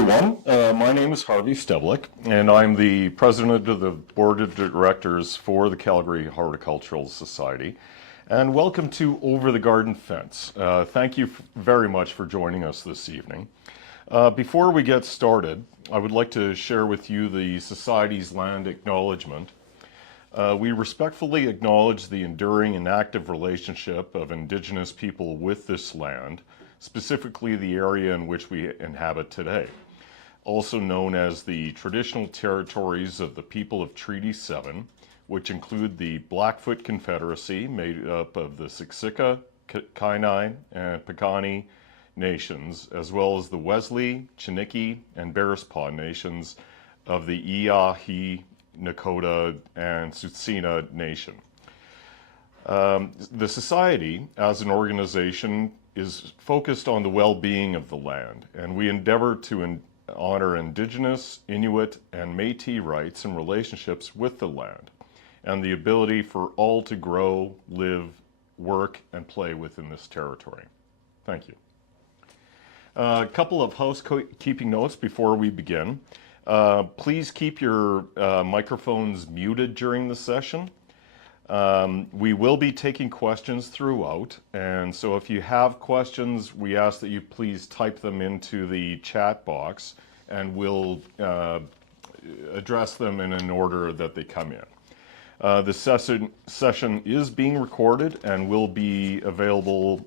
everyone. My name is Harvey Steblyk, and I'm the president of the board of directors for the Calgary Horticultural Society. And welcome to Over the Garden Fence. Thank you very much for joining us this evening. Before we get started, I would like to share with you the Society's land acknowledgement. We respectfully acknowledge the enduring and active relationship of Indigenous people with this land, specifically the area in which we inhabit today, also known as the traditional territories of the people of Treaty 7, which include the Blackfoot Confederacy, made up of the Siksika, Kainai, and Piikani nations, as well as the Wesley, Chiniki, and Bearspaw nations of the Iahi, Nakota, and Tsuut'ina Nation. The Society, as an organization, is focused on the well-being of the land, and we endeavor to honor Indigenous, Inuit, and Métis rights and relationships with the land, and the ability for all to grow, live, work, and play within this territory. Thank you. A couple of housekeeping notes before we begin. Please keep your microphones muted during the session. We will be taking questions throughout, and so if you have questions, we ask that you please type them into the chat box, and we'll address them in an order that they come in. The session is being recorded and will be available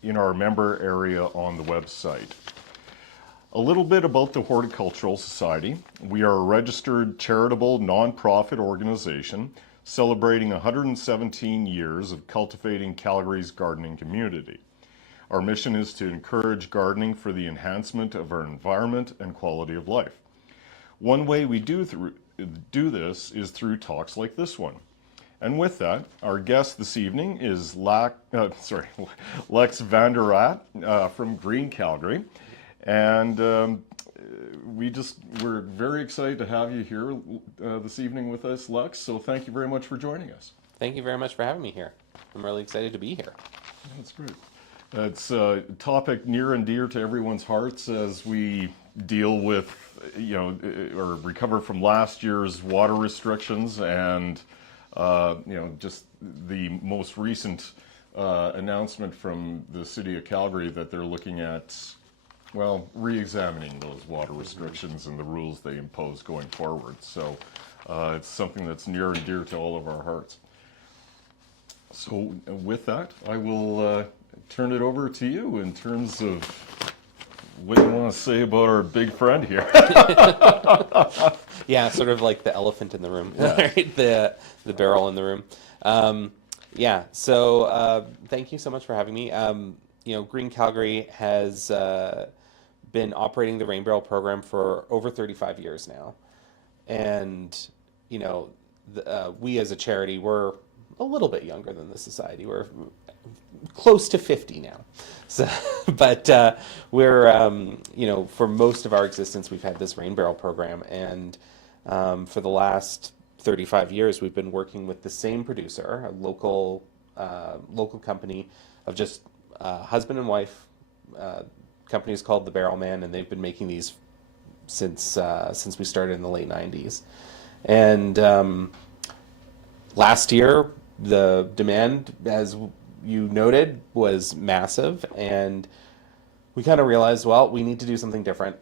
in our member area on the website. A little bit about the Horticultural Society. We are a registered charitable nonprofit organization celebrating 117 years of cultivating Calgary's gardening community. Our mission is to encourage gardening for the enhancement of our environment and quality of life. One way we do this is through talks like this one. And with that, our guest this evening is Lex van der Raadt from Green Calgary. And we're very excited to have you here this evening with us, Lex. So thank you very much for joining us. Thank you very much for having me here. I'm really excited to be here. That's great. It's a topic near and dear to everyone's hearts as we deal with, or recover from last year's water restrictions and, just the most recent announcement from the city of Calgary that they're looking at, re-examining those water restrictions and the rules they impose going forward. So it's something that's near and dear to all of our hearts. So with that, I will turn it over to you in terms of what you want to say about our big friend here. Yeah, sort of like the elephant in the room, right? The barrel in the room. So thank you so much for having me. Green Calgary has been operating the Rain Barrel program for over 35 years now. And, we as a charity, we're a little bit younger than the society. We're close to 50 now. So, but we're, for most of our existence, we've had this Rain Barrel program. And for the last 35 years, we've been working with the same producer, a local company of just husband and wife. Company is called The Barrel Man, and they've been making these since we started in the late 90s. And last year, the demand, as you noted, was massive, and we kind of realized, we need to do something different.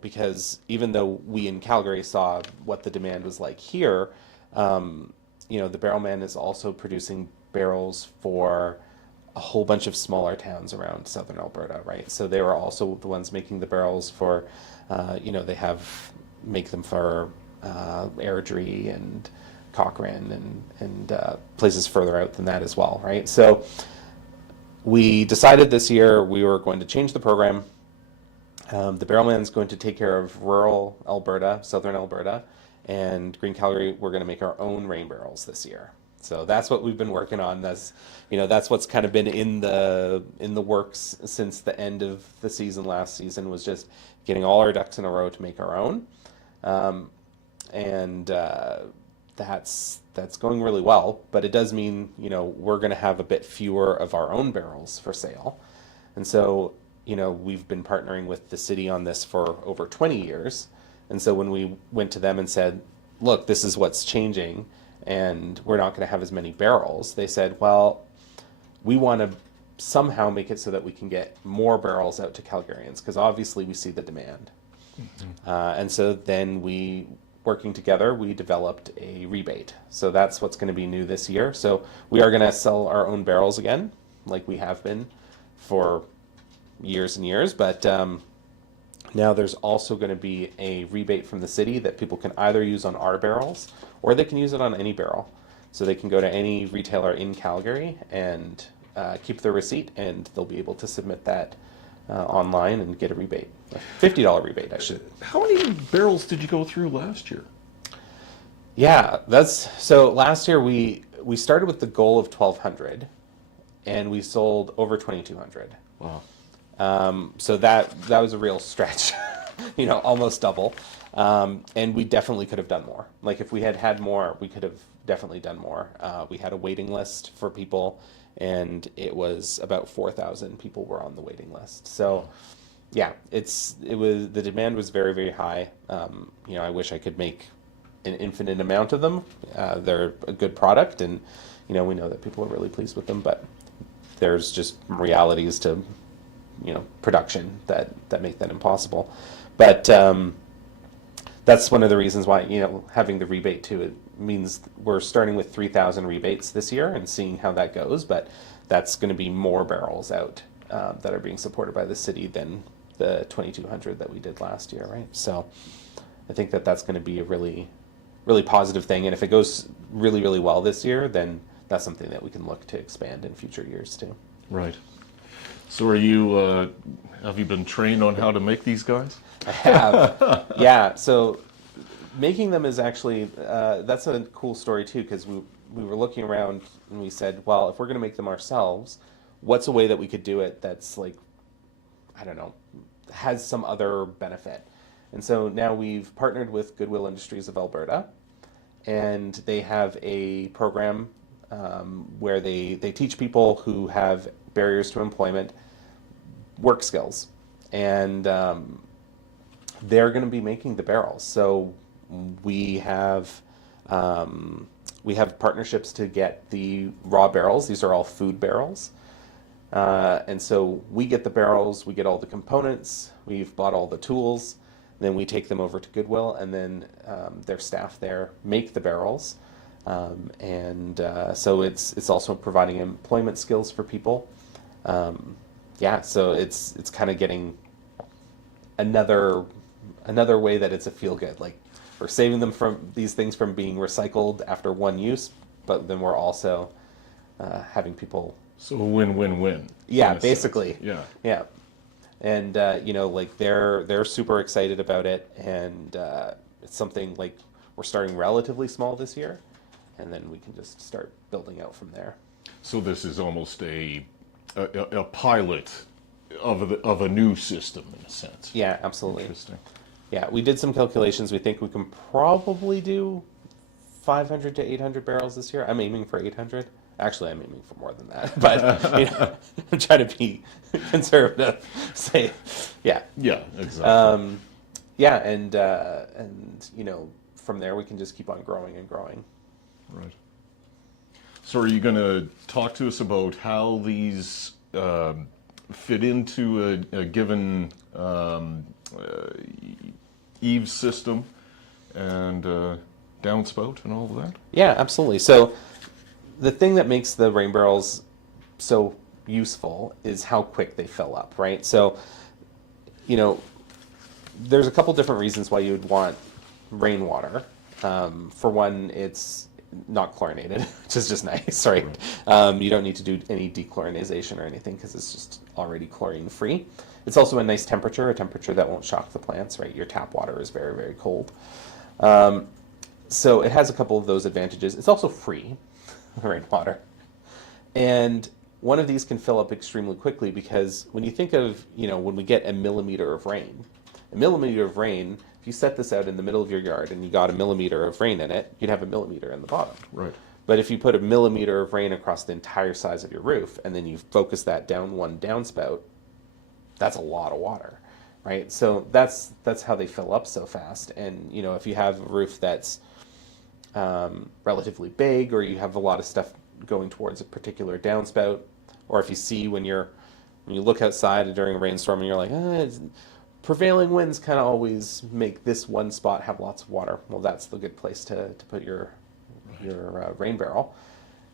Because even though we in Calgary saw what the demand was like here, the Barrel Man is also producing barrels for a whole bunch of smaller towns around southern Alberta, right? So they were also the ones making the barrels for, they make them for Airdrie and Cochrane and places further out than that as well, right? So we decided this year we were going to change the program. The Barrel Man is going to take care of rural Alberta, southern Alberta, and Green Calgary, we're going to make our own rain barrels this year. So that's what we've been working on. That's what's kind of been in the works since the end of the season last season, was just getting all our ducks in a row to make our own. That's going really well, but it does mean, we're going to have a bit fewer of our own barrels for sale. And so we've been partnering with the city on this for over 20 years. And so when we went to them and said, look, this is what's changing, and we're not going to have as many barrels, they said, well, we want to somehow make it so that we can get more barrels out to Calgarians, because obviously we see the demand. And so then working together, we developed a rebate. So that's what's going to be new this year. So we are going to sell our own barrels again, like we have been for years and years. But now there's also going to be a rebate from the city that people can either use on our barrels or they can use it on any barrel. So they can go to any retailer in Calgary and keep their receipt, and they'll be able to submit that online and get a rebate. A $50 rebate, I should. How many barrels did you go through last year? Yeah, so last year we started with the goal of 1,200, and we sold over 2,200. Wow. So that was a real stretch, almost double. And we definitely could have done more. Like if we had more, we could have definitely done more. We had a waiting list for people, and it was about 4,000 people were on the waiting list. So yeah, the demand was very, very high. I wish I could make an infinite amount of them. They're a good product, and we know that people are really pleased with them, but there's just realities to production that make that impossible. But that's one of the reasons why having the rebate too, it means we're starting with 3,000 rebates this year and seeing how that goes, but that's going to be more barrels out that are being supported by the city than the 2,200 that we did last year, right? So I think that's going to be a really, really positive thing, and if it goes really, really well this year, then that's something that we can look to expand in future years too. Right. So have you been trained on how to make these guys? I have. Yeah, so making them is actually, that's a cool story too, because we were looking around and we said, well, if we're going to make them ourselves, what's a way that we could do it that's like, I don't know, has some other benefit? And so now we've partnered with Goodwill Industries of Alberta, and they have a program where they teach people who have barriers to employment work skills, and they're going to be making the barrels. So we have partnerships to get the raw barrels. These are all food barrels, and so we get the barrels, we get all the components, we've bought all the tools, then we take them over to Goodwill, and then their staff there make the barrels, and so it's also providing employment skills for people. So it's kind of getting another way that it's a feel good. Like we're saving them from these things from being recycled after one use, but then we're also having people. So win-win-win. Yeah, basically. Yeah. Yeah, and like they're super excited about it, and it's something like we're starting relatively small this year, and then we can just start building out from there. So this is almost a pilot of a new system in a sense. Yeah, absolutely. Interesting. Yeah, we did some calculations. We think we can probably do 500 to 800 barrels this year. I'm aiming for 800. Actually, I'm aiming for more than that, but I'm trying to be conservative. Say, yeah. Yeah, exactly. And from there we can just keep on growing and growing. Right. So are you going to talk to us about how these fit into a given eave system and downspout and all of that? Yeah, absolutely. So the thing that makes the rain barrels so useful is how quick they fill up, right? So, there's a couple different reasons why you would want rainwater. For one, it's not chlorinated, which is just nice, right? You don't need to do any dechlorinization or anything because it's just already chlorine free. It's also a nice temperature, a temperature that won't shock the plants, right? Your tap water is very, very cold. So it has a couple of those advantages. It's also free, rainwater. And one of these can fill up extremely quickly because when you think of, when we get a millimeter of rain, if you set this out in the middle of your yard and you got a millimeter of rain in it, you'd have a millimeter in the bottom. Right. But if you put a millimeter of rain across the entire size of your roof and then you focus that down one downspout, that's a lot of water, right? So that's how they fill up so fast. And if you have a roof that's relatively big, or you have a lot of stuff going towards a particular downspout, or if you see when you look outside during a rainstorm and you're like, prevailing winds kind of always make this one spot have lots of water. Well, that's the good place to put your rain barrel.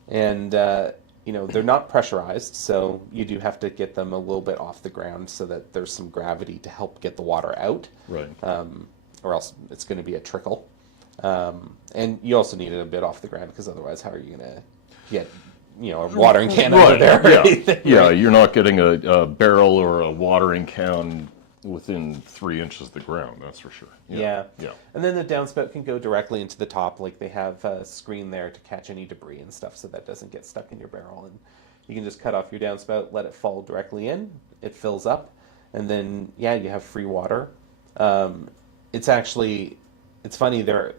And they're not pressurized, so you do have to get them a little bit off the ground so that there's some gravity to help get the water out. Right. Or else it's going to be a trickle. And you also need it a bit off the ground, because otherwise, how are you going to get a watering can under there? Yeah, Anything, yeah. right? You're not getting a barrel or a watering can within 3 inches of the ground. That's for sure. Yeah. Yeah. And then the downspout can go directly into the top. Like, they have a screen there to catch any debris and stuff, so that doesn't get stuck in your barrel. And you can just cut off your downspout, let it fall directly in. It fills up, and then you have free water. It's funny there.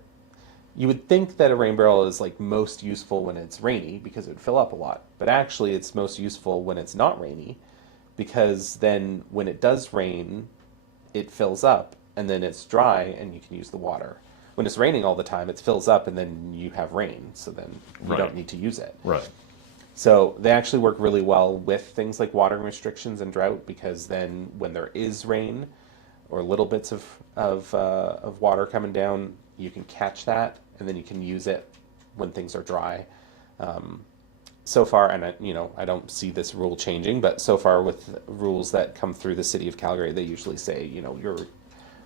You would think that a rain barrel is like most useful when it's rainy, because it would fill up a lot. But actually, it's most useful when it's not rainy, because then when it does rain, it fills up, and then it's dry, and you can use the water. When it's raining all the time, it fills up, and then you have rain, so then you don't need to use it. Right. So they actually work really well with things like watering restrictions and drought, because then when there is rain or little bits of water coming down, you can catch that, and then you can use it when things are dry. So far, and I don't see this rule changing, but so far with rules that come through the city of Calgary, they usually say, your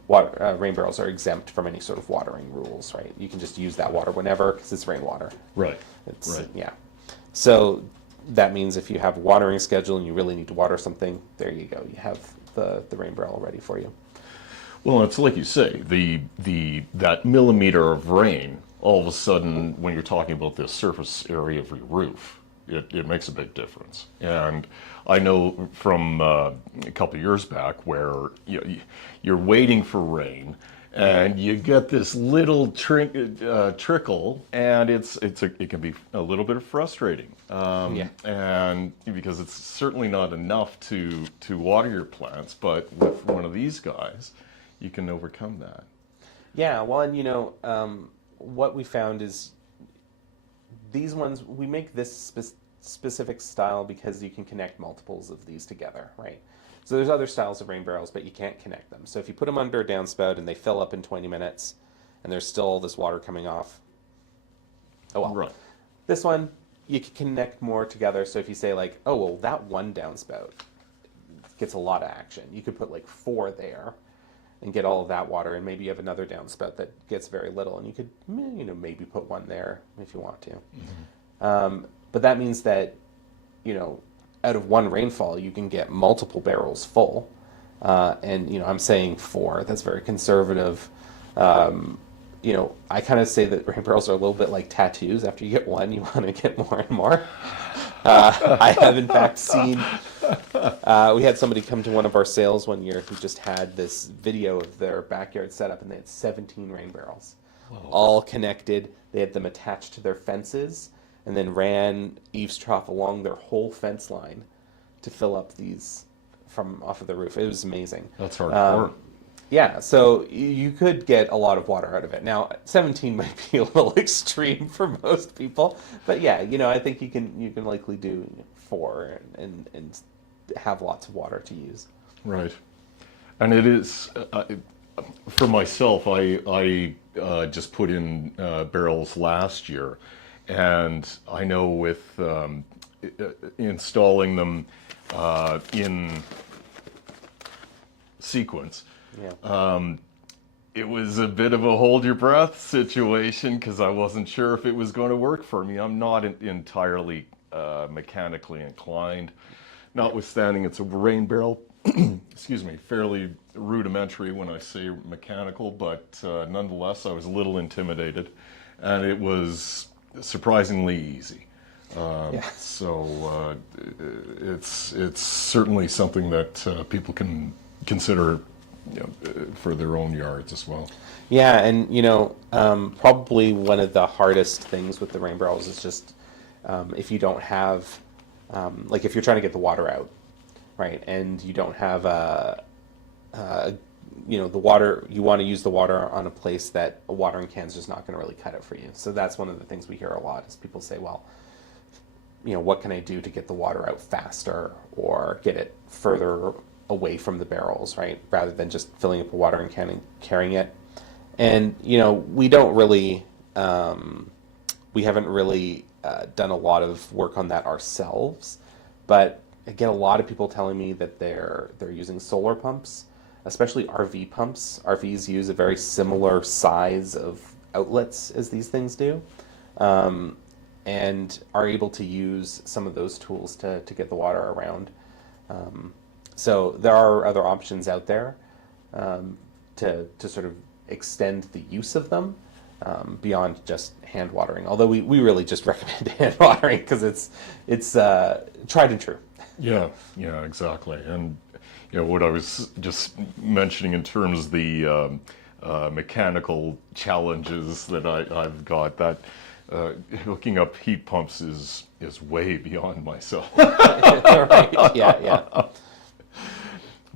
rain barrels are exempt from any sort of watering rules, right? You can just use that water whenever, because it's rainwater. Right. Right. Yeah. So that means if you have a watering schedule and you really need to water something, there you go. You have the rain barrel ready for you. Well, it's like you say, that millimeter of rain, all of a sudden, when you're talking about the surface area of your roof, it makes a big difference. And I know from a couple of years back where you're waiting for rain, and you get this little trickle, and it can be a little bit frustrating. And because it's certainly not enough to water your plants, but with one of these guys, you can overcome that. Yeah, well, and what we found is these ones, we make this specific style because you can connect multiples of these together, right? So there's other styles of rain barrels, but you can't connect them. So if you put them under a downspout and they fill up in 20 minutes, and there's still all this water coming off, oh well. Right. This one, you can connect more together. So if you say like, oh, well, that one downspout gets a lot of action, you could put like 4 there and get all of that water, and maybe you have another downspout that gets very little, and you could maybe put one there if you want to. Mm-hmm. But that means that out of one rainfall you can get multiple barrels full, and I'm saying 4. That's very conservative. I kind of say that rain barrels are a little bit like tattoos. After you get one, you want to get more and more. I have in fact seen, we had somebody come to one of our sales one year who just had this video of their backyard setup, and they had 17 rain barrels. Whoa. All connected. They had them attached to their fences, and then ran eaves trough along their whole fence line to fill up these from off of the roof. It was amazing. That's hardcore. Yeah, so you could get a lot of water out of it. Now, 17 might be a little extreme for most people, but yeah, I think you can likely do 4 and have lots of water to use. Right, and it is for myself. I just put in barrels last year, and I know with installing them in sequence. Yeah. It was a bit of a hold your breath situation, because I wasn't sure if it was going to work for me. I'm not entirely mechanically inclined, notwithstanding it's a rain barrel. Excuse me, fairly rudimentary when I say mechanical, but nonetheless I was a little intimidated, and it was surprisingly easy. So it's certainly something that people can consider for their own yards as well. Yeah, and probably one of the hardest things with the rain barrels is just if you don't have, like if you're trying to get the water out, right? And you don't have the water, you want to use the water on a place that a watering can's just not going to really cut it for you. So that's one of the things we hear a lot is people say, well, what can I do to get the water out faster or get it further away from the barrels, right? Rather than just filling up a watering can and carrying it. And, we don't really, we haven't really done a lot of work on that ourselves, but I get a lot of people telling me that they're using solar pumps, especially RV pumps. RVs use a very similar size of outlets as these things do, and are able to use some of those tools to get the water around. So there are other options out there to sort of extend the use of them beyond just hand watering. Although we really just recommend hand watering because it's tried and true. Yeah, exactly. And what I was just mentioning in terms of the mechanical challenges that I've got, that hooking up heat pumps is way beyond myself. Right. Yeah.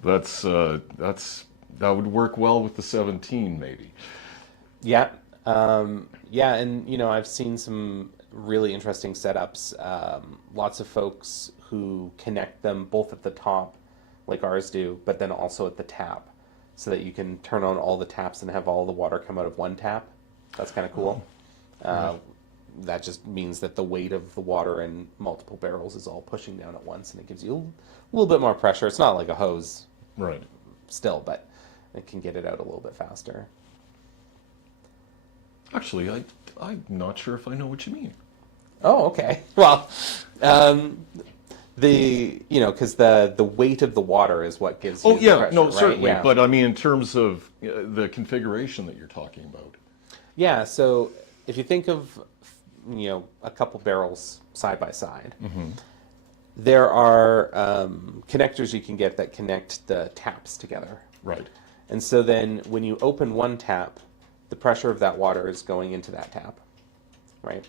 That would work well with the 17 maybe. Yeah. And I've seen some really interesting setups. Lots of folks who connect them both at the top, like ours do, but then also at the tap, so that you can turn on all the taps and have all the water come out of one tap. That's kind of cool. Right. That just means that the weight of the water in multiple barrels is all pushing down at once, and it gives you a little bit more pressure. It's not like a hose, Right. still, but it can get it out a little bit faster. Actually, I'm not sure if I know what you mean. Oh, okay. Well, because the weight of the water is what gives you the pressure, no, right? certainly. Yeah. But I mean, in terms of the configuration that you're talking about. Yeah, so if you think of, a couple barrels side by side, there are connectors you can get that connect the taps together. Right. And so then when you open one tap, the pressure of that water is going into that tap, right?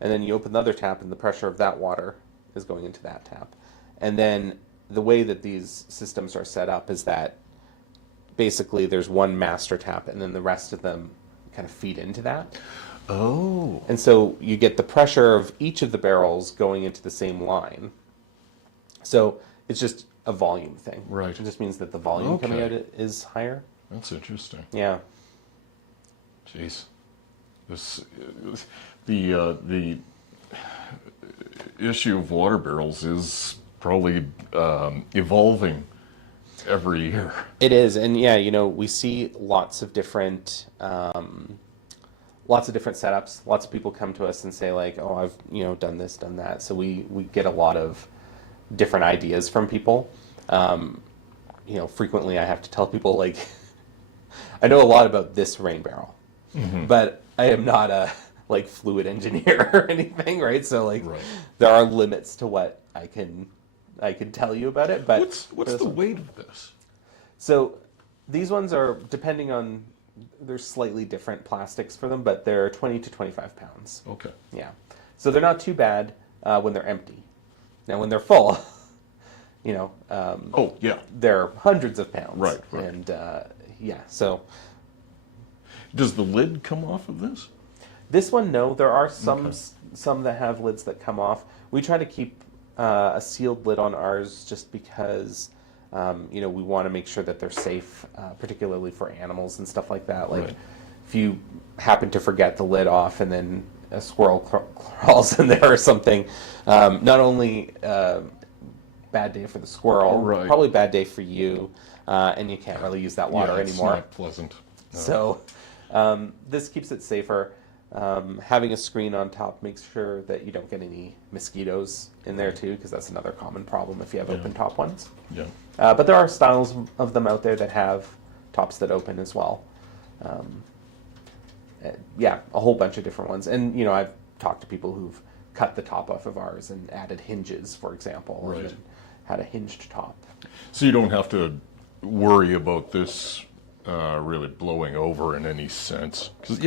And then you open the other tap and the pressure of that water is going into that tap. And then the way that these systems are set up is that basically there's one master tap and then the rest of them kind of feed into that. Oh. And so you get the pressure of each of the barrels going into the same line. So it's just a volume thing. Right. It just means that the volume coming out is higher. That's interesting. Yeah. Jeez. The issue of water barrels is probably evolving every year. It is, and we see lots of different setups. Lots of people come to us and say like, "Oh, I've done this, done that." So we get a lot of different ideas from people. Frequently I have to tell people like, I know a lot about this rain barrel, but I am not a fluid engineer or anything, right? So there are limits to what I can tell you about it. But what's the weight of this? So these ones are, depending on, there's slightly different plastics for them, but they're 20 to 25 pounds. Okay. Yeah. So they're not too bad when they're empty. Now when they're full, Oh yeah. they're hundreds of pounds. Right. And so. Does the lid come off of this? This one, no. There are some that have lids that come off. We try to keep a sealed lid on ours just because, we want to make sure that they're safe, particularly for animals and stuff like that. Like, if you happen to forget the lid off and then a squirrel crawls in there or something, not only bad day for the squirrel, probably bad day for you, and you can't really use that water anymore. It's not pleasant. No. So this keeps it safer. Having a screen on top makes sure that you don't get any mosquitoes in there too, because that's another common problem if you have open top ones. Yeah. But there are styles of them out there that have tops that open as well. A whole bunch of different ones. And, I've talked to people who've cut the top off of ours and added hinges, for example, and then had a hinged top. So you don't have to worry about this really blowing over in any sense, because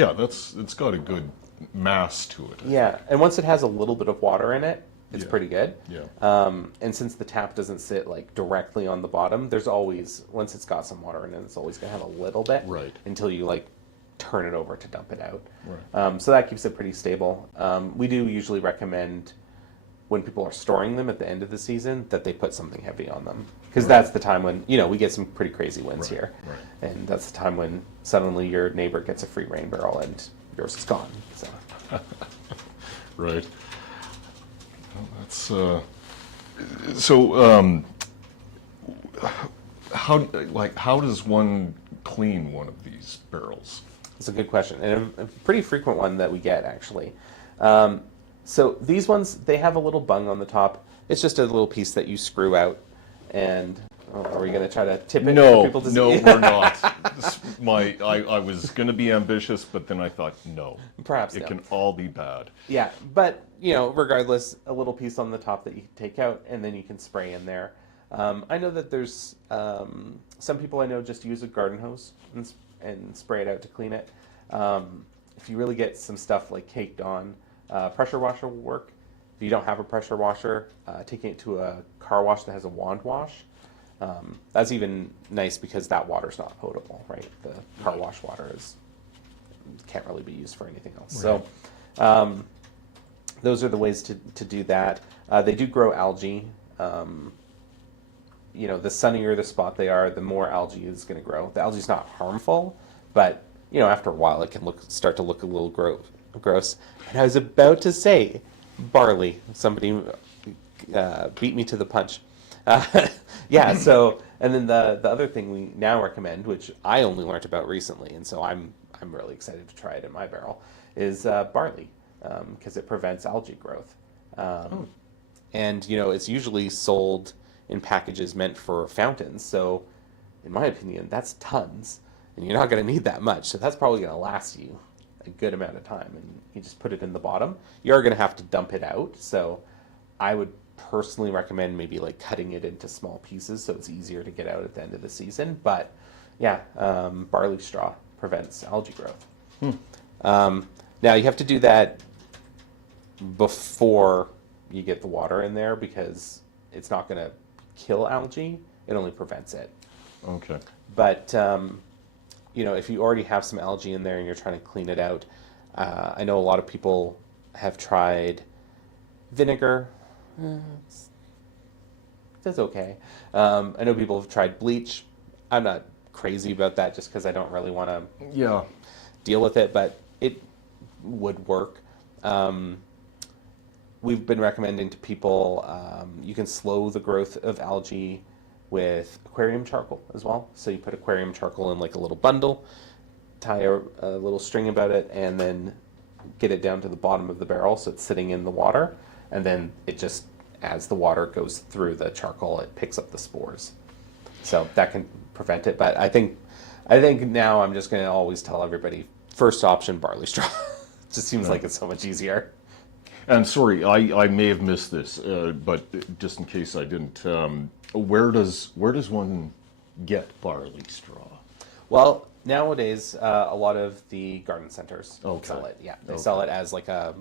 it's got a good mass to it. Yeah, and once it has a little bit of water in it, it's Yeah. pretty good. Yeah. And since the tap doesn't sit like directly on the bottom, there's always, once it's got some water in it, it's always going to have a little bit Right. until you like turn it over to dump it out. Right. So that keeps it pretty stable. We do usually recommend when people are storing them at the end of the season that they put something heavy on them, because that's the time when, you know, we get some pretty crazy winds Right, here, right. and that's the time when suddenly your neighbor gets a free rain barrel and yours is gone. So Right. Well, that's so. How does one clean one of these barrels? it's a good question, and a pretty frequent one that we get actually. So these ones, they have a little bung on the top. It's just a little piece that you screw out, and are we going to try to tip it for people to No, see? we're not. I was going to be ambitious, but then I thought, no. Perhaps It no. can all be bad. Yeah, but you know, regardless, a little piece on the top that you can take out, and then you can spray in there. I know that there's some people I know just use a garden hose and spray it out to clean it. If you really get some stuff like caked on, pressure washer will work. If you don't have a pressure washer, taking it to a car wash that has a wand wash, that's even nice because that water's not potable, right? The car wash water can't really be used for anything else. Right. So those are the ways to do that. They do grow algae. You know, the sunnier the spot they are, the more algae is going to grow. The algae's not harmful, but you know, after a while, it can start to look a little gross. And I was about to say barley. Somebody beat me to the punch. Yeah. So, and then the other thing we now recommend, which I only learned about recently, and so I'm really excited to try it in my barrel, is barley, because it prevents algae growth. And you know, it's usually sold in packages meant for fountains. So, in my opinion, that's tons, and you're not going to need that much. So that's probably going to last you a good amount of time. And you just put it in the bottom. You are going to have to dump it out. So, I would personally recommend maybe like cutting it into small pieces so it's easier to get out at the end of the season. But yeah, barley straw prevents algae growth. Now you have to do that before you get the water in there because it's not going to kill algae. It only prevents it. Okay. But you know, if you already have some algae in there and you're trying to clean it out, I know a lot of people have tried vinegar. That's okay. I know people have tried bleach. I'm not crazy about that just because I don't really want to Yeah. deal with it, but it would work. We've been recommending to people you can slow the growth of algae with aquarium charcoal as well. So you put aquarium charcoal in like a little bundle, tie a little string about it, and then get it down to the bottom of the barrel so it's sitting in the water, and then it just, as the water goes through the charcoal, it picks up the spores. So that can prevent it. But I think now I'm just going to always tell everybody, first option, barley straw. It just seems like it's so much easier. And sorry, I may have missed this, but just in case I didn't, where does one get barley straw? Well, nowadays, a lot of the garden centers sell it. Yeah, they sell it as like a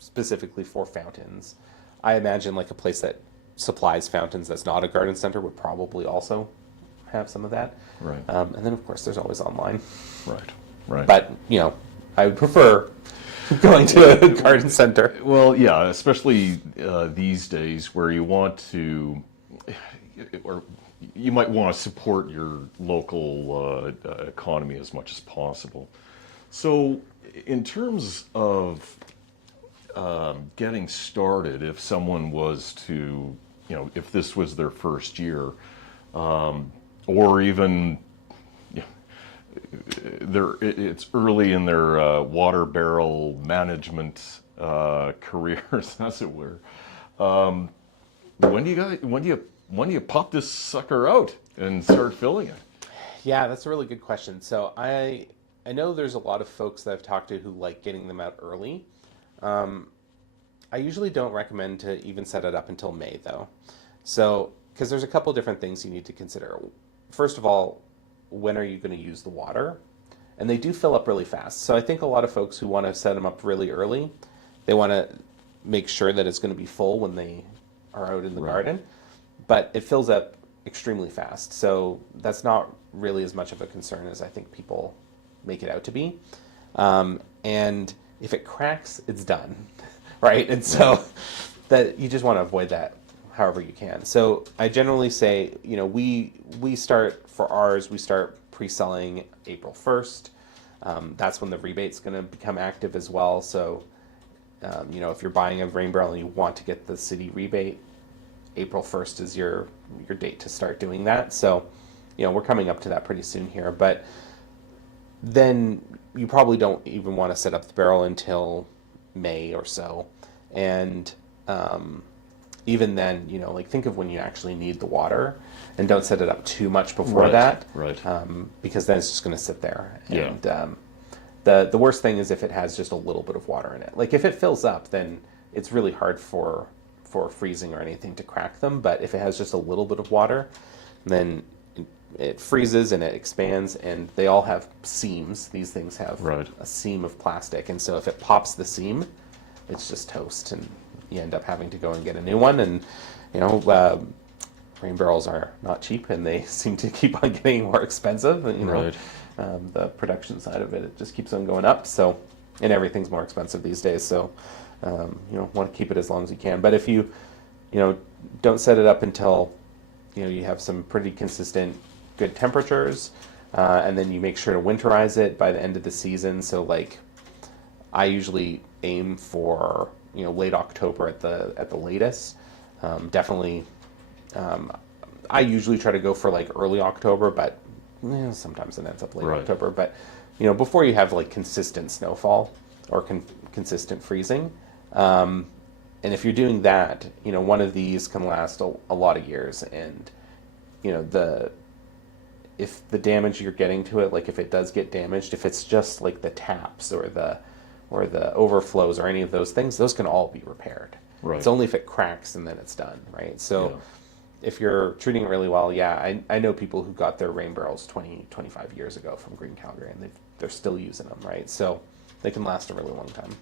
specifically for fountains. I imagine like a place that supplies fountains that's not a garden center would probably also have some of that. Right. And then of course there's always online. Right. Right. But you know, I would prefer going to a garden center. Well, yeah, especially these days where you want to, or you might want to support your local economy as much as possible. So, in terms of getting started, if someone was to, you know, if this was their first year, or even it's early in their water barrel management careers, as it were. When do you pop this sucker out and start filling it? Yeah, that's a really good question. So I know there's a lot of folks that I've talked to who like getting them out early. I usually don't recommend to even set it up until May though. So, because there's a couple different things you need to consider. First of all, when are you going to use the water? And they do fill up really fast. So I think a lot of folks who want to set them up really early, they want to make sure that it's going to be full when they are out in the Right. garden, but it fills up extremely fast. So that's not really as much of a concern as I think people make it out to be. And if it cracks, it's done, right? And so that you just want to avoid that however you can. So I generally say, we start for ours, we start pre-selling April 1st. That's when the rebate's going to become active as well. So, if you're buying a rain barrel and you want to get the city rebate, April 1st is your date to start doing that. So, we're coming up to that pretty soon here. But then you probably don't even want to set up the barrel until May or so. And even then, think of when you actually need the water, and don't set it up too much before Right, that, right. because then it's just going to sit there. Yeah. And the worst thing is if it has just a little bit of water in it. Like if it fills up, then it's really hard for freezing or anything to crack them. But if it has just a little bit of water, then it freezes and it expands, and they all have seams. These things have Right. a seam of plastic, and so if it pops the seam, it's just toast, and you end up having to go and get a new one. And rain barrels are not cheap, and they seem to keep on getting more expensive. And, Right. the production side of it just keeps on going up. So, and everything's more expensive these days. So, want to keep it as long as you can. But if you, don't set it up until, you have some pretty consistent, good temperatures, and then you make sure to winterize it by the end of the season. So, like, I usually aim for late October at the latest. Definitely, I usually try to go for like early October, but sometimes it ends up late Right. October. But before you have like consistent snowfall or consistent freezing, and if you're doing that, one of these can last a lot of years. And if the damage you're getting to it, like if it does get damaged, if it's just like the taps or the overflows or any of those things, those can all be repaired. Right. It's only if it cracks and then it's done, right? So Yeah. if you're treating it really well, I know people who got their rain barrels 20, 25 years ago from Green Calgary, and they're still using them, right? So they can last a really long time.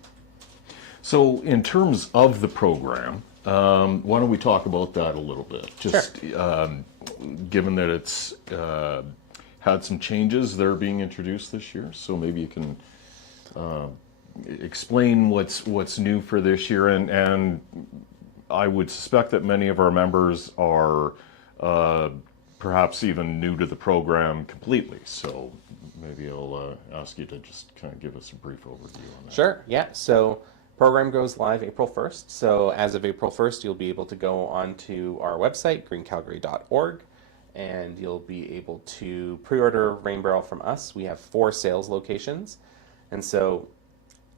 So in terms of the program, why don't we talk about that a little bit? Just given that it's had some changes that are being introduced this year, so maybe you can explain what's new for this year. And I would suspect that many of our members are perhaps even new to the program completely. So maybe I'll ask you to just kind of give us a brief overview on that. Sure, yeah. So program goes live April 1st. So as of April 1st, you'll be able to go onto our website, greencalgary.org, and you'll be able to pre-order rain barrel from us. We have 4 sales locations. And so,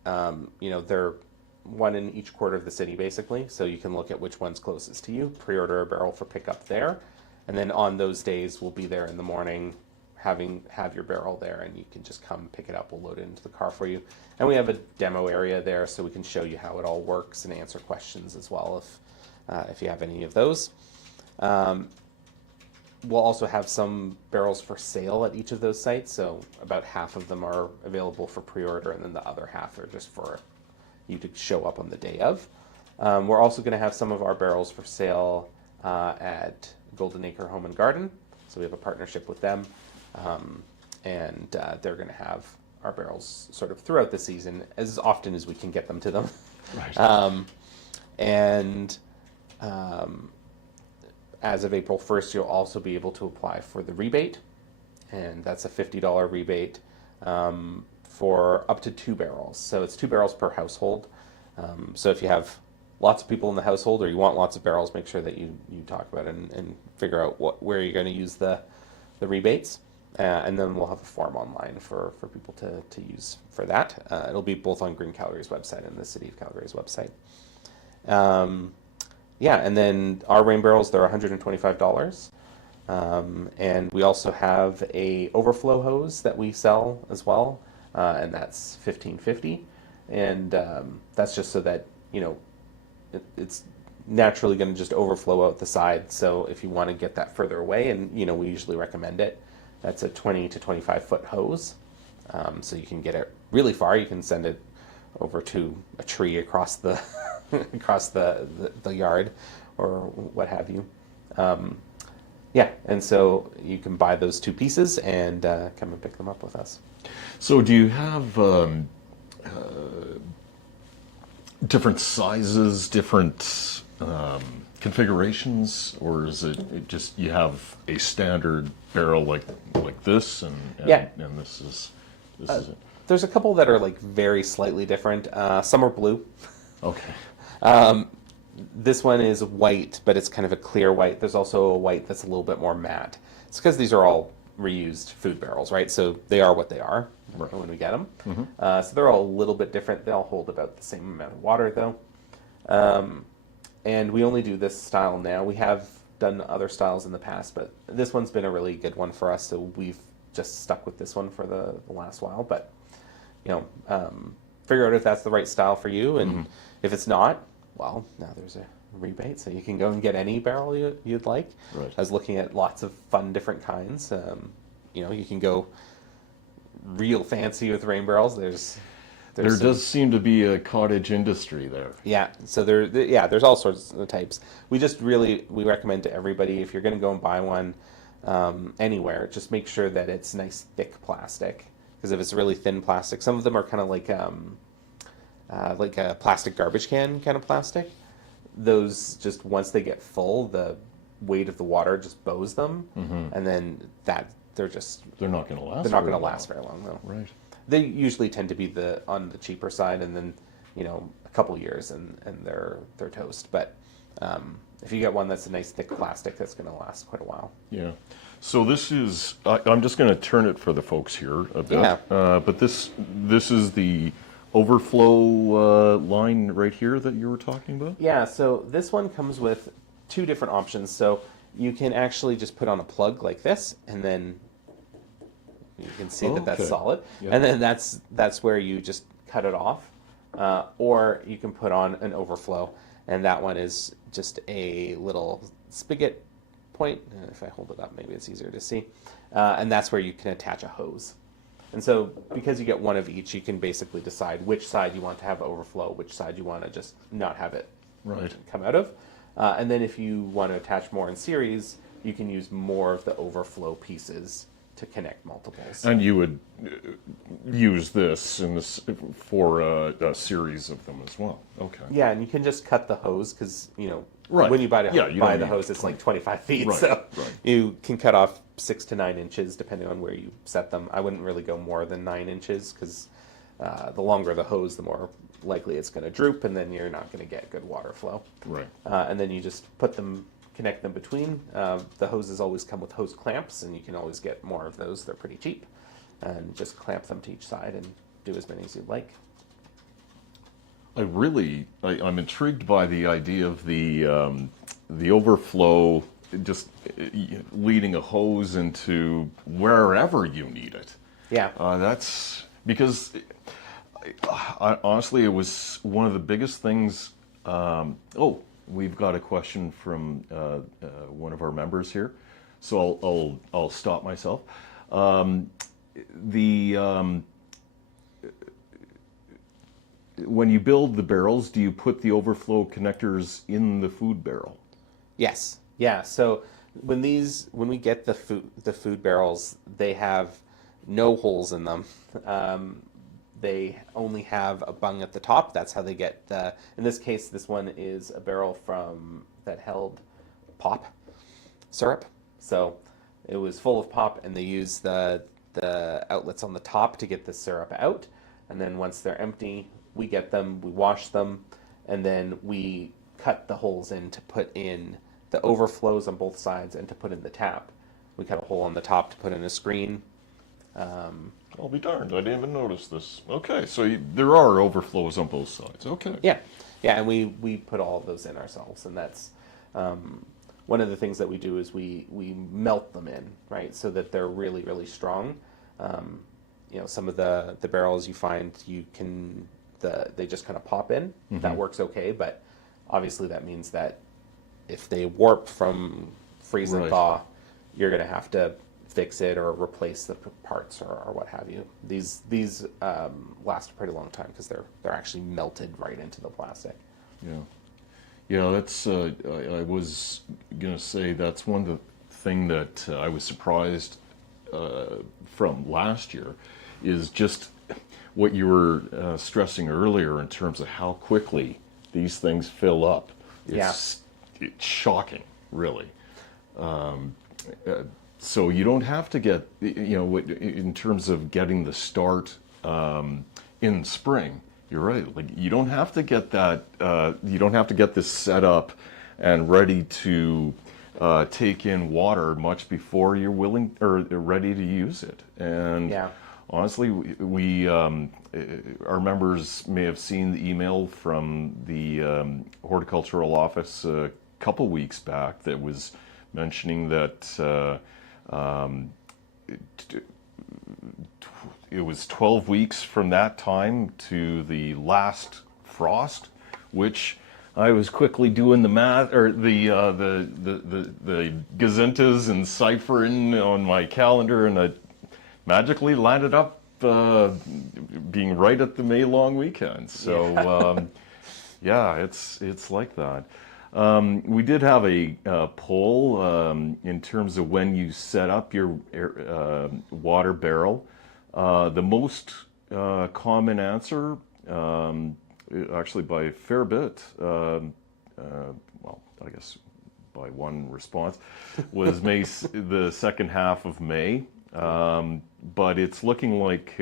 they're one in each quarter of the city, basically. So you can look at which one's closest to you, pre-order a barrel for pickup there. And then on those days, we'll be there in the morning, have your barrel there, and you can just come pick it up. We'll load it into the car for you. And we have a demo area there, so we can show you how it all works and answer questions as well if you have any of those. We'll also have some barrels for sale at each of those sites. So about half of them are available for pre-order, and then the other half are just for you to show up on the day of. We're also going to have some of our barrels for sale at Golden Acre Home and Garden. So we have a partnership with them, and they're going to have our barrels sort of throughout the season as often as we can get them to them. Right. As of April 1st, you'll also be able to apply for the rebate, and that's a $50 rebate for up to 2 barrels. So it's 2 barrels per household. So if you have lots of people in the household, or you want lots of barrels, make sure that you talk about it and figure out where you're going to use the rebates. And then we'll have a form online for people to use for that. It'll be both on Green Calgary's website and the City of Calgary's website. And then our rain barrels, they're $125. And we also have a overflow hose that we sell as well, and that's $15.50. And that's just so that, it's naturally going to just overflow out the side. So if you want to get that further away, and, we usually recommend it, that's a 20 to 25 foot hose. So you can get it really far. You can send it over to a tree across the across the yard or what have you. Yeah, and so you can buy those 2 pieces and come and pick them up with us. So do you have different sizes, different configurations, or is it just you have a standard barrel like this, and Yeah. and this is it? There's a couple that are like very slightly different. Some are blue. Okay. This one is white, but it's kind of a clear white. There's also a white that's a little bit more matte. It's because these are all reused food barrels, right? So they are what they are when we get them. So they're all a little bit different. They all hold about the same amount of water, though. And we only do this style now. We have done other styles in the past, but this one's been a really good one for us. So we've just stuck with this one for the last while. But figure out if that's the right style for you, and if it's not, well, now there's a rebate, so you can go and get any barrel you'd like. Right. I was looking at lots of fun different kinds. You can go real fancy with rain barrels. There does seem to be a cottage industry there. Yeah, so there's all sorts of types. We recommend to everybody, if you're going to go and buy one anywhere, just make sure that it's nice thick plastic, because if it's really thin plastic, some of them are kind of like a plastic garbage can kind of plastic. Those, just once they get full, the weight of the water just bows them, and then they're not going to last. They're not going to last very long, though. Right. They usually tend to be on the cheaper side, and then a couple years and they're toast. But if you get one that's a nice thick plastic, that's going to last quite a while. Yeah. So this is. I'm just going to turn it for the folks here a bit. Yeah. But this is the overflow line right here that you were talking about? Yeah, so this one comes with 2 different options. So you can actually just put on a plug like this, and then you can see that that's solid. Yeah. And then that's where you just cut it off. Or you can put on an overflow, and that one is just a little spigot point. If I hold it up, maybe it's easier to see. And that's where you can attach a hose. And so because you get one of each, you can basically decide which side you want to have overflow, which side you want to just not have it come out of. And then if you want to attach more in series, you can use more of the overflow pieces to connect multiples. And you would use this for a series of them as well. Okay. Yeah, and you can just cut the hose, because Right. when you buy don't the need hose, it's like 25 feet. Right, So right. you can cut off 6 to 9 inches depending on where you set them. I wouldn't really go more than 9 inches, because the longer the hose, the more likely it's going to droop, and then you're not going to get good water flow. Right. And then you just connect them between. The hoses always come with hose clamps, and you can always get more of those. They're pretty cheap. And just clamp them to each side and do as many as you'd like. I'm intrigued by the idea of the overflow, just leading a hose into wherever you need it. Yeah. That's because, honestly, it was one of the biggest things. We've got a question from one of our members here, so I'll stop myself. When you build the barrels, do you put the overflow connectors in the food barrel? Yes. Yeah. So when we get the food barrels, they have no holes in them. They only have a bung at the top. That's how they get in this case, this one is a barrel that held pop syrup. So it was full of pop, and they use the outlets on the top to get the syrup out. And then once they're empty, we get them, we wash them, and then we cut the holes in to put in the overflows on both sides and to put in the tap. We cut a hole on the top to put in a screen. I'll be darned, I didn't even notice this. Okay, so there are overflows on both sides. Okay. Yeah, and we put all of those in ourselves, and that's one of the things that we do is we melt them in, right, so that they're really, really strong. Some of the barrels you find they just kind of pop in. Mm-hmm. That works okay, but obviously that means that if they warp from freeze and thaw, you're going to have to fix it or replace the parts or what have you. These last a pretty long time because they're actually melted right into the plastic. Yeah. Yeah, that's, I was going to say that's one of the thing that I was surprised from last year is just what you were stressing earlier in terms of how quickly these things fill up. It's shocking, really. So you don't have to get, in terms of getting the start in spring, you're right. Like you don't have to get that, you don't have to get this set up and ready to take in water much before you're willing or ready to use it. And honestly, we our members may have seen the email from the horticultural office a couple weeks back that was mentioning that it was 12 weeks from that time to the last frost, which I was quickly doing the math or the gazintas and ciphering on my calendar, and I magically landed up being right at the May long weekend. So yeah, it's like that. We did have a poll in terms of when you set up your water barrel. The most common answer, actually by a fair bit, well, I guess by one response, was the second half of May. But it's looking like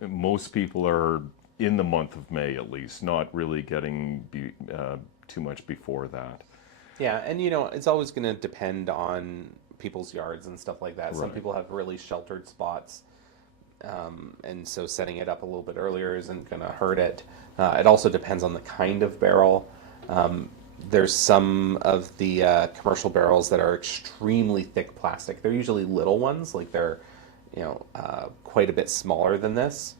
most people are in the month of May at least, not really getting too much before that. Yeah, and it's always going to depend on people's yards and stuff like that. Right. Some people have really sheltered spots, and so setting it up a little bit earlier isn't going to hurt it. It also depends on the kind of barrel. There's some of the commercial barrels that are extremely thick plastic. They're usually little ones, like they're quite a bit smaller than this,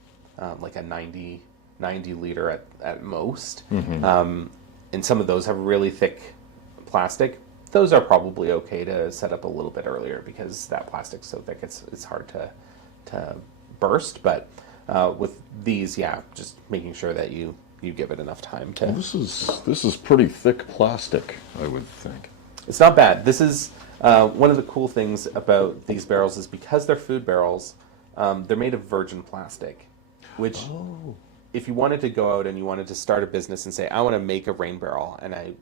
like a 90 liter at most. Mm-hmm. And some of those have really thick plastic. Those are probably okay to set up a little bit earlier because that plastic's so thick it's hard to burst. But with these, just making sure that you give it enough time to. Well, this is pretty thick plastic, I would think. It's not bad. This is one of the cool things about these barrels is because they're food barrels, they're made of virgin plastic, which if you wanted to go out and you wanted to start a business and say, I want to make a rain barrel, and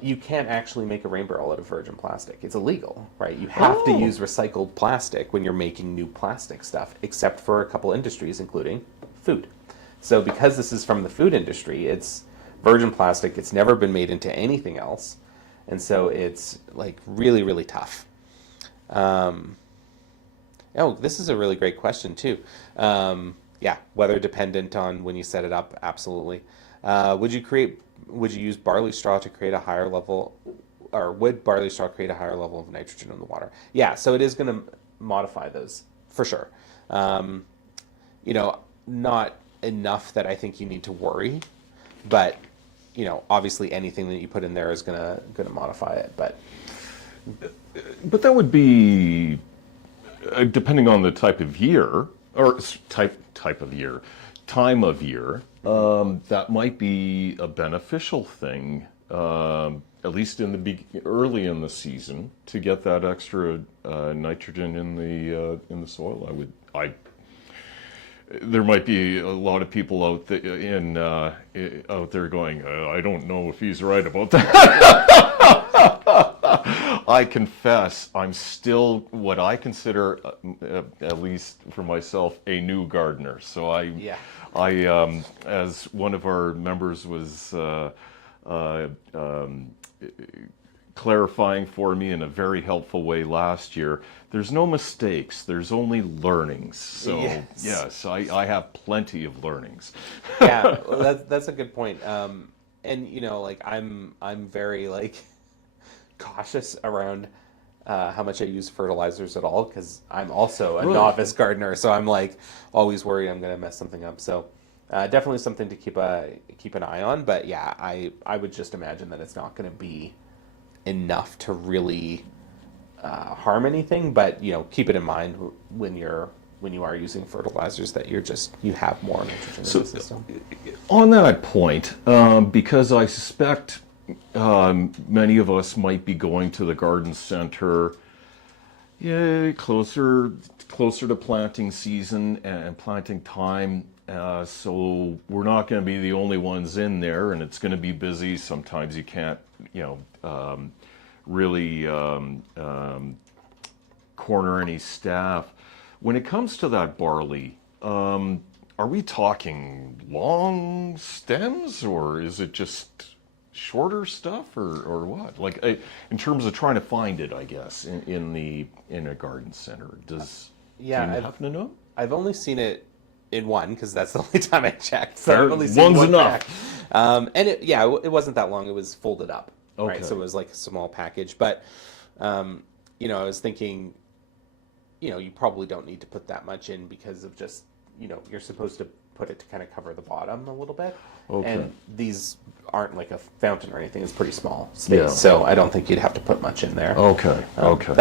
you can't actually make a rain barrel out of virgin plastic. It's illegal, right? You have to use recycled plastic when you're making new plastic stuff, except for a couple industries, including food. So because this is from the food industry, it's virgin plastic. It's never been made into anything else. And so it's like really, really tough. This is a really great question too. Weather dependent on when you set it up, absolutely. Would you use barley straw to create a higher level, or would barley straw create a higher level of nitrogen in the water? Yeah, so it is going to modify those for sure. Not enough that I think you need to worry, but obviously anything that you put in there is gonna modify it. But that would be depending on the type of year or time of year. That might be a beneficial thing, at least early in the season, to get that extra nitrogen in the soil. There might be a lot of people out there going, I don't know if he's right about that. I confess, I'm still what I consider, at least for myself, a new gardener. So I, as one of our members was clarifying for me in a very helpful way last year, there's no mistakes, there's only learnings. So yes, I have plenty of learnings. Yeah, well, that's a good point. And I'm very cautious around how much I use fertilizers at all, because I'm also a novice gardener, so I'm always worried I'm going to mess something up. So definitely something to keep an eye on. But yeah, I would just imagine that it's not going to be enough to really harm anything. But keep it in mind when you're when you are using fertilizers that you have more nitrogen So, in the system. on that point, because I suspect many of us might be going to the garden center, yeah, closer to planting season and planting time. So we're not going to be the only ones in there, and it's going to be busy. Sometimes you can't, really corner any staff. When it comes to that barley, are we talking long stems, or is it just shorter stuff, or what? Like in terms of trying to find it, I guess, in a garden center. Do you happen to know? I've only seen it in one because that's the only time I checked. So Fair. I've only seen One's one enough. pack. And it wasn't that long. It was folded up, right? Okay. So it was like a small package. But I was thinking, you probably don't need to put that much in because of just, you're supposed to put it to kind of cover the bottom a little bit. Okay. And these aren't like a fountain or anything. It's pretty small space. Yeah. So I don't think you'd have to put much in there. Okay. Okay.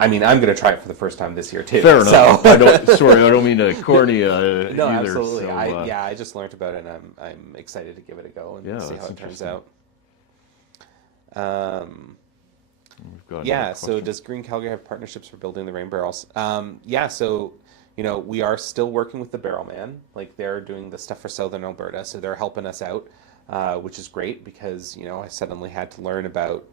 I'm going to try it for the first time this year too. Fair enough. So. I don't mean to corny you No, either. absolutely. So, I just learned about it, and I'm excited to give it a go and see how it turns out. we've got Yeah. another So question. does Green Calgary have partnerships for building the rain barrels? Yeah. So we are still working with the Barrel Man. Like they're doing the stuff for Southern Alberta, so they're helping us out, which is great because I suddenly had to learn about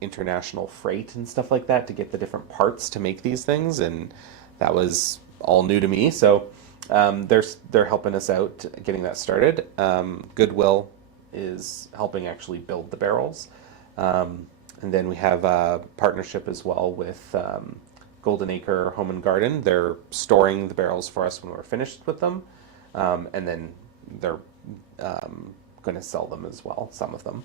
international freight and stuff like that to get the different parts to make these things, and that was all new to me. So they're helping us out getting that started. Goodwill is helping actually build the barrels, and then we have a partnership as well with Golden Acre Home and Garden. They're storing the barrels for us when we're finished with them, and then they're going to sell them as well, some of them.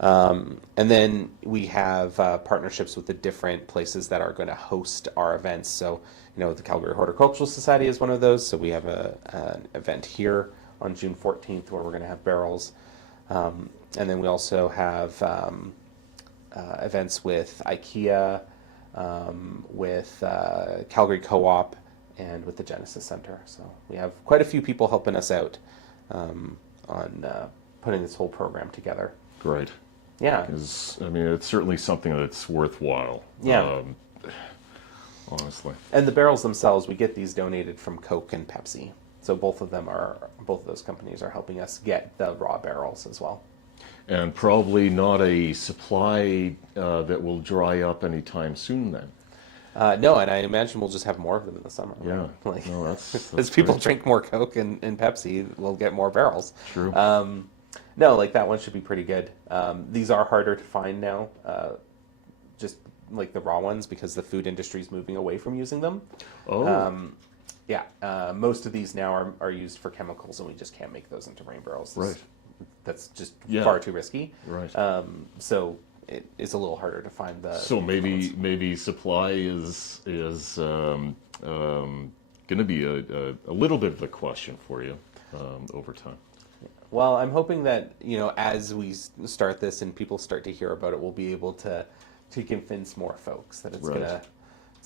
And then we have partnerships with the different places that are going to host our events. So, the Calgary Horticultural Society is one of those. So we have an event here on June 14th where we're going to have barrels. And then we also have events with IKEA, with Calgary Co-op, and with the Genesis Center. So we have quite a few people helping us out on putting this whole program together. Great. Yeah. Because, it's certainly something that's worthwhile. Yeah. Honestly. And the barrels themselves, we get these donated from Coke and Pepsi. So both of those companies are helping us get the raw barrels as well. And probably not a supply that will dry up anytime soon then. No, and I imagine we'll just have more of them in the summer. Yeah. Like, No, that's as people great. drink more Coke and Pepsi, we'll get more barrels. True. No, like that one should be pretty good. These are harder to find now, just like the raw ones, because the food industry is moving away from using them. Oh. Most of these now are used for chemicals, and we just can't make those into rain barrels. Right. That's just Yeah. far too risky. Right. So it is a little harder to find the. So maybe supply is going to be a little bit of a question for you over time. Well, I'm hoping that as we start this and people start to hear about it, we'll be able to convince more folks that it's Right.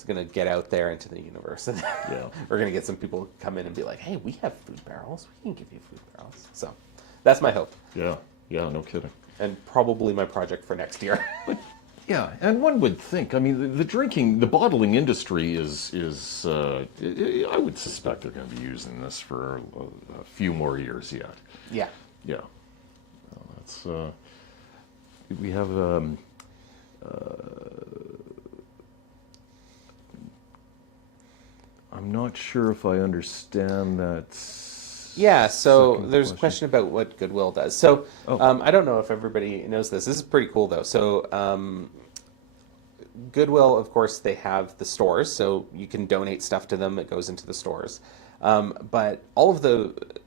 gonna get out there into the universe, and Yeah. we're gonna get some people to come in and be like, "Hey, we have food barrels. We can give you food barrels." So that's my hope, Yeah. Yeah. No kidding. and probably my project for next year. Yeah, and one would think. The bottling industry is. I would suspect they're going to be using this for a few more years yet. Yeah. Yeah, that's. We have. I'm not sure if I understand that. Yeah, so second there's a question about what Goodwill does. So I don't know if everybody knows this. This is pretty cool, though. So Goodwill, of course, they have the stores, so you can donate stuff to them. It goes into the stores. But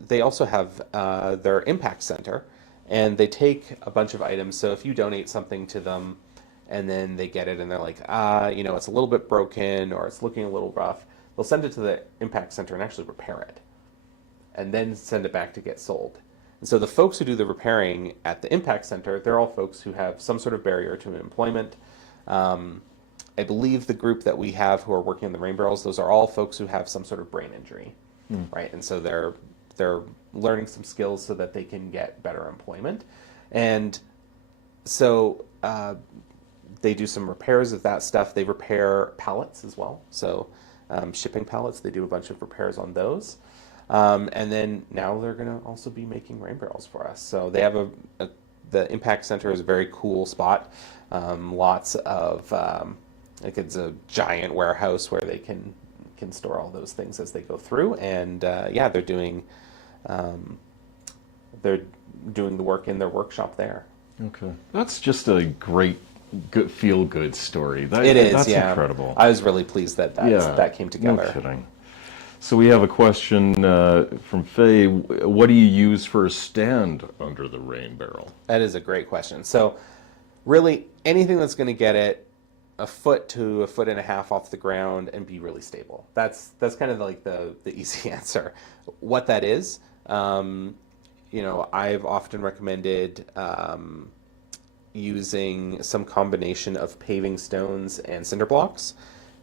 they also have their impact center, and they take a bunch of items. So if you donate something to them, and then they get it, and they're like, it's a little bit broken, or it's looking a little rough, they'll send it to the impact center and actually repair it, and then send it back to get sold. And so the folks who do the repairing at the impact center, they're all folks who have some sort of barrier to employment, I believe the group that we have who are working on the rain barrels, those are all folks who have some sort of brain injury, right? And so they're learning some skills so that they can get better employment. And so they do some repairs of that stuff. They repair pallets as well. So shipping pallets, they do a bunch of repairs on those. And then now they're going to also be making rain barrels for us. So they have the Impact Center is a very cool spot. Lots of, like it's a giant warehouse where they can store all those things as they go through. And yeah, they're doing the work in their workshop there. Okay. That's just a great, good, feel-good story. It is, That's yeah. incredible. I was really pleased that that came together. No kidding. So we have a question from Faye. What do you use for a stand under the rain barrel? That is a great question. So really anything that's going to get it a foot to a foot and a half off the ground and be really stable. That's kind of like the easy answer. What that is, I've often recommended using some combination of paving stones and cinder blocks,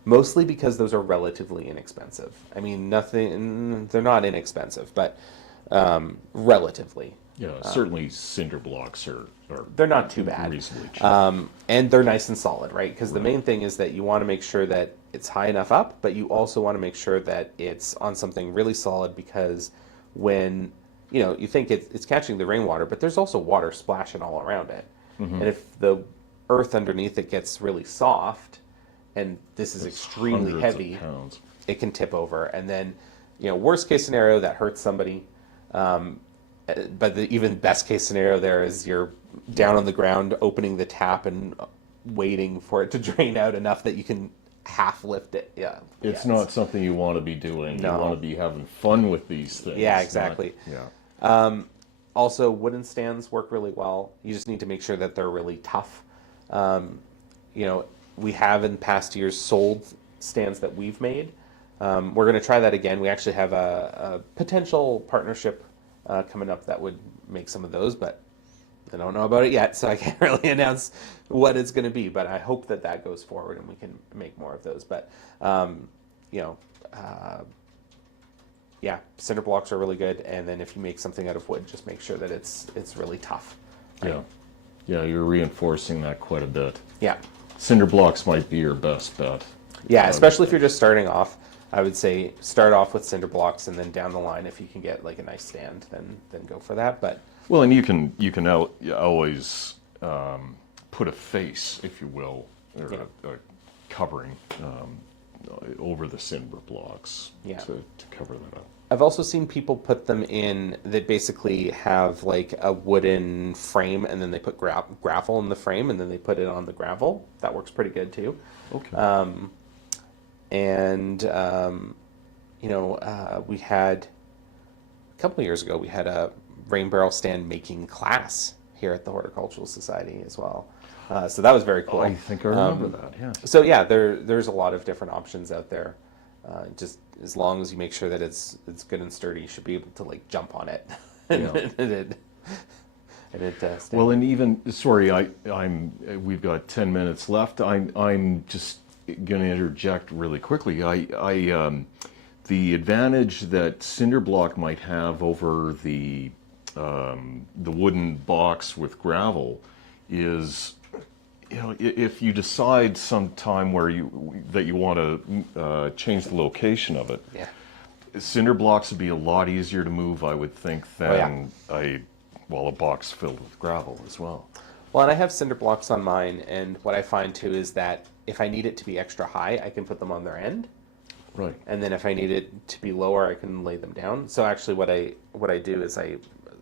mostly because those are relatively inexpensive. I mean, they're not inexpensive, but relatively. Yeah, certainly cinder blocks are they're not too bad. Reasonably cheap. And they're nice and solid, right? Because the main thing is that you want to make sure that it's high enough up, but you also want to make sure that it's on something really solid, because when, you think it's catching the rainwater, but there's also water splashing all around it. And if the earth underneath it gets really soft, and this is extremely heavy, it can tip over. And then, worst case scenario, that hurts somebody. But the even best case scenario there is you're down on the ground opening the tap and waiting for it to drain out enough that you can half lift it. Yeah. It's not something you want to be doing. No. You want to be having fun with these things. Yeah, exactly. Yeah. Also, wooden stands work really well. You just need to make sure that they're really tough. We have in past years sold stands that we've made. We're going to try that again. We actually have a potential partnership coming up that would make some of those, but I don't know about it yet, so I can't really announce what it's going to be. But I hope that goes forward and we can make more of those. But yeah, cinder blocks are really good, and then if you make something out of wood, just make sure that it's really tough. Right? Yeah, you're reinforcing that quite a bit. Yeah. Cinder blocks might be your best bet. Yeah, especially if you're just starting off. I would say start off with cinder blocks, and then down the line, if you can get like a nice stand, then go for that. But well, and you can always put a face, if you will, or a covering over the cinder blocks to cover that up. I've also seen people put them in that basically have like a wooden frame, and then they put gravel in the frame, and then they put it on the gravel. That works pretty good too. Okay. We had a couple of years ago, we had a rain barrel stand making class here at the Horticultural Society as well. So that was very cool. I think I remember that, yeah. So yeah, there's a lot of different options out there. Just as long as you make sure that it's good and sturdy, you should be able to like jump on it. Well, and even, sorry, we've got 10 minutes left. I'm just going to interject really quickly. The advantage that cinder block might have over the wooden box with gravel is, if you decide sometime that you want to change the location of it, cinder blocks would be a lot easier to move, I would think, than a box filled with gravel as well. Well, and I have cinder blocks on mine, and what I find too is that if I need it to be extra high, I can put them on their end. Right. And then if I need it to be lower, I can lay them down. So actually what I do is I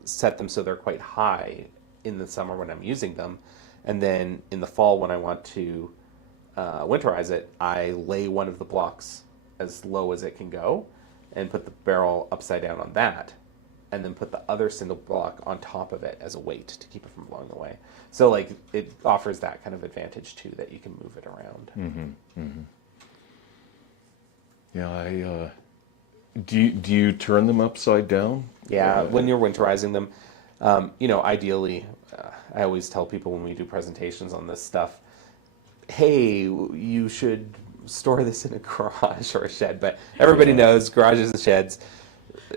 set them so they're quite high in the summer when I'm using them. And then in the fall when I want to winterize it, I lay one of the blocks as low as it can go and put the barrel upside down on that, and then put the other cinder block on top of it as a weight to keep it from blowing away. So like it offers that kind of advantage too, that you can move it around. Mm-hmm. Mm-hmm. Yeah, do you turn them upside down? Yeah, when you're winterizing them, ideally, I always tell people when we do presentations on this stuff, hey, you should store this in a garage or a shed. But everybody knows garages and sheds,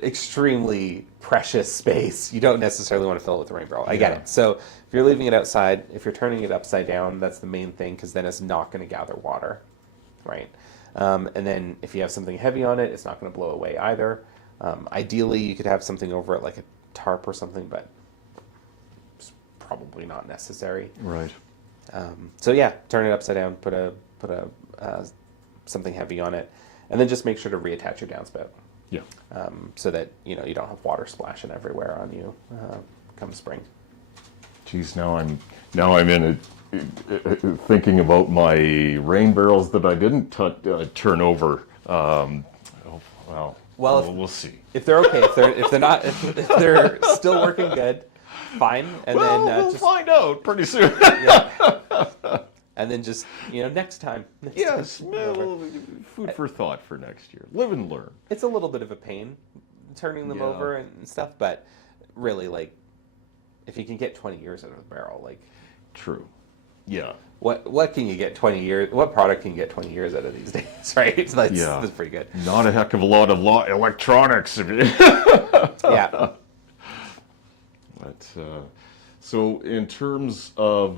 extremely precious space. You don't necessarily want to fill it with a rain barrel. I get it. So if you're leaving it outside, if you're turning it upside down, that's the main thing, because then it's not going to gather water, right? And then if you have something heavy on it, it's not going to blow away either. Ideally, you could have something over it like a tarp or something, but it's probably not necessary. Right. So yeah, turn it upside down, put a something heavy on it, and then just make sure to reattach your downspout. Yeah. So that you don't have water splashing everywhere on you come spring. Geez, now I'm in thinking about my rain barrels that I didn't turn over. We'll see. If they're okay, if they're not, if they're still working good, fine. And then we'll find out pretty soon. Yeah. And then just next time. Yes, food for thought for next year. Live and learn. It's a little bit of a pain turning them over and stuff, but really, like, if you can get 20 years out of a barrel, like. True. Yeah. What can you get 20 years? What product can you get 20 years out of these days, right? That's pretty good. Not a heck of a lot of electronics. Yeah. But so in terms of,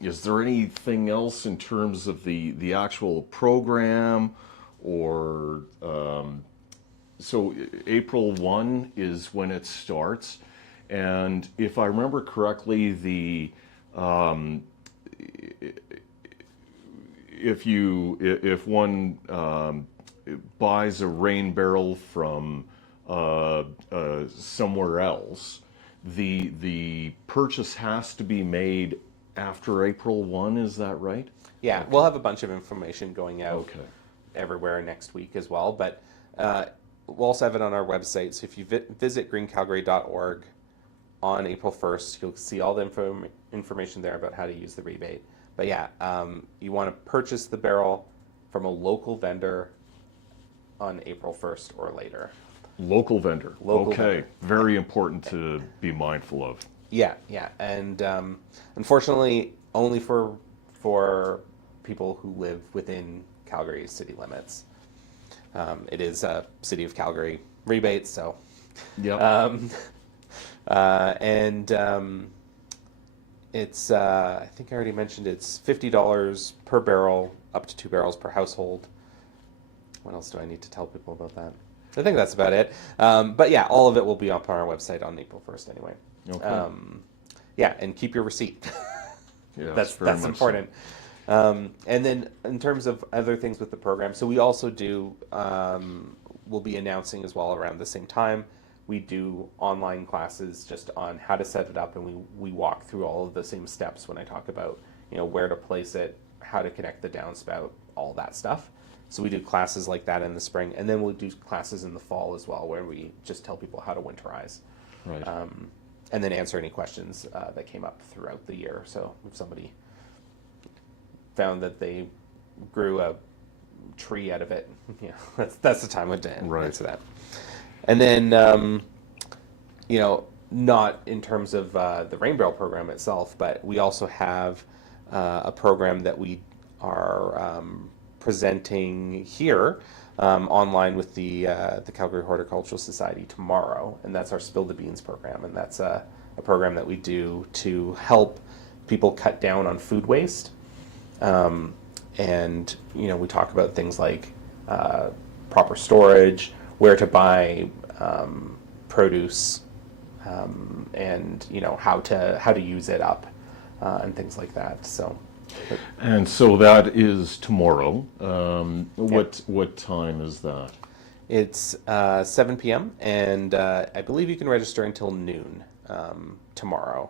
is there anything else in terms of the actual program, or so April 1 is when it starts, and if I remember correctly, if one buys a rain barrel from somewhere else, the purchase has to be made after April 1, is that right? Yeah, okay. We'll have a bunch of information going out everywhere next week as well, but we'll also have it on our website. So if you visit greencalgary.org on April 1st, you'll see all the information there about how to use the rebate. But yeah, you want to purchase the barrel from a local vendor on April 1st or later. Local vendor. Local vendor. Very important to be mindful of. Yeah, and unfortunately, only for people who live within Calgary's city limits. It is a City of Calgary rebate, so. Yeah. It's, I think I already mentioned, it's $50 per barrel, up to 2 barrels per household. What else do I need to tell people about that? I think that's about it. But yeah, all of it will be up on our website on April 1st anyway. Okay. Yeah, and keep your receipt. Yes, that's important. So. And then in terms of other things with the program, so we also do, we'll be announcing as well around the same time. We do online classes just on how to set it up, and we walk through all of the same steps when I talk about where to place it, how to connect the downspout, all that stuff. So we do classes like that in the spring, and then we'll do classes in the fall as well, where we just tell people how to winterize, right. And then answer any questions that came up throughout the year. So if somebody found that they grew a tree out of it, that's the time to answer that. And then, not in terms of the Rain Barrel program itself, but we also have a program that we are presenting here online with the Calgary Horticultural Society tomorrow, and that's our Spill the Beans program, and that's a program that we do to help people cut down on food waste. And we talk about things like proper storage, where to buy produce, and how to use it up, and things like that. So. And so that is tomorrow. What time is that? It's 7 p.m. and I believe you can register until noon tomorrow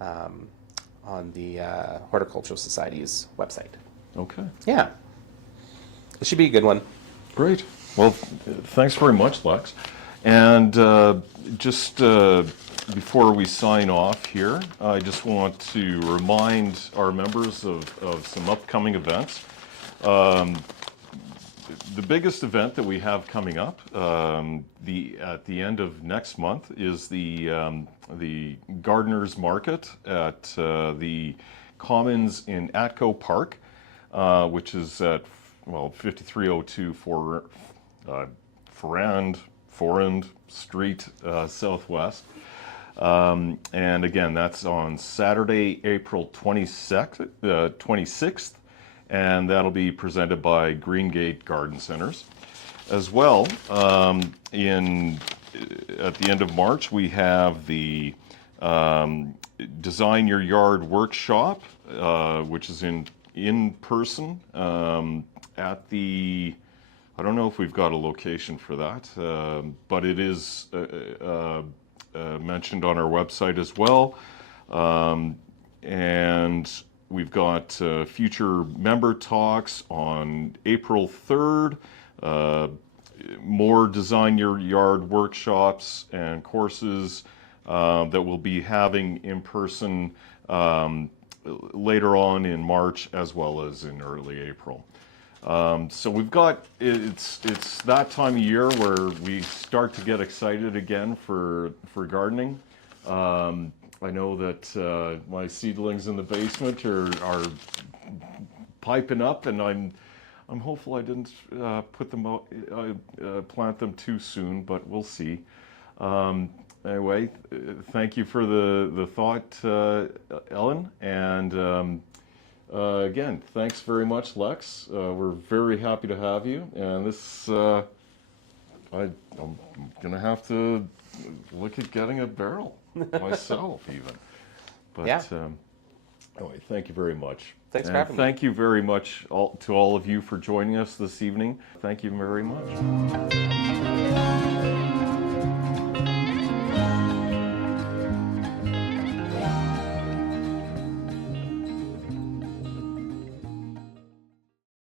on the Horticultural Society's website. Okay. Yeah. It should be a good one. Great. Well, thanks very much, Lex. And just before we sign off here, I just want to remind our members of some upcoming events. The biggest event that we have coming up at the end of next month is the Gardeners Market at the Commons in Atco Park, which is at 5302 Forand Street Southwest. And again, that's on Saturday, April 26th, and that'll be presented by Greengate Garden Centers. As well, at the end of March, we have the Design Your Yard workshop, which is in person at the, I don't know if we've got a location for that, but it is mentioned on our website as well. And we've got future member talks on April 3rd, more Design Your Yard workshops and courses that we'll be having in person later on in March as well as in early April. So we've got, it's that time of year where we start to get excited again for gardening. I know that my seedlings in the basement are piping up, and I'm hopeful I didn't put them out, plant them too soon, but we'll see. Anyway, thank you for the thought, Ellen, and again, thanks very much, Lex. We're very happy to have you, and this, I'm gonna have to look at getting a barrel myself even. But Yeah. Anyway, thank you very much. Thanks for And having me. thank you very much to all of you for joining us this evening. Thank you very much.